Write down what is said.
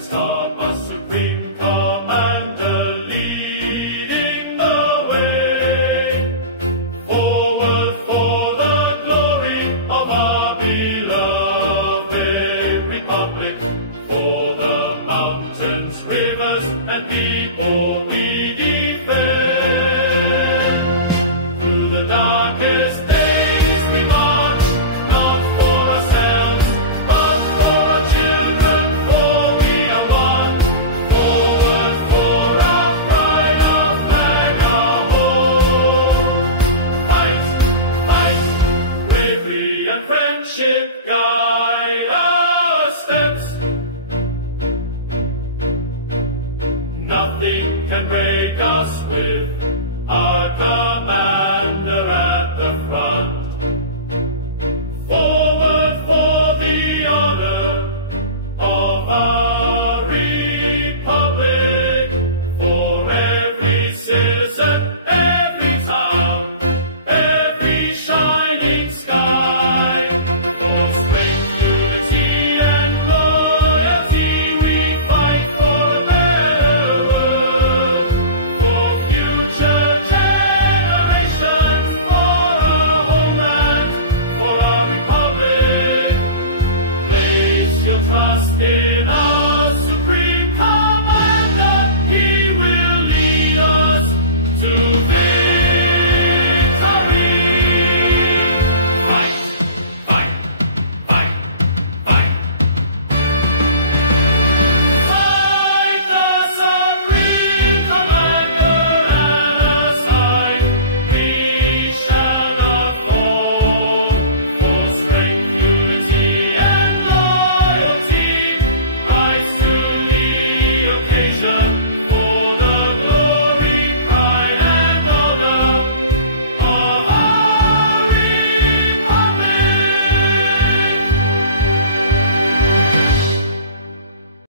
Let's stop a supreme commander leading the way. Forward for the glory of our beloved republic, for the mountains, rivers, and people we defend. Through the darkest days we march, not for ourselves, but for our children, for we are one. Forward for our pride, our flag, our home. Fight, fight, bravery and friendship guide our steps. Nothing can break us with our command.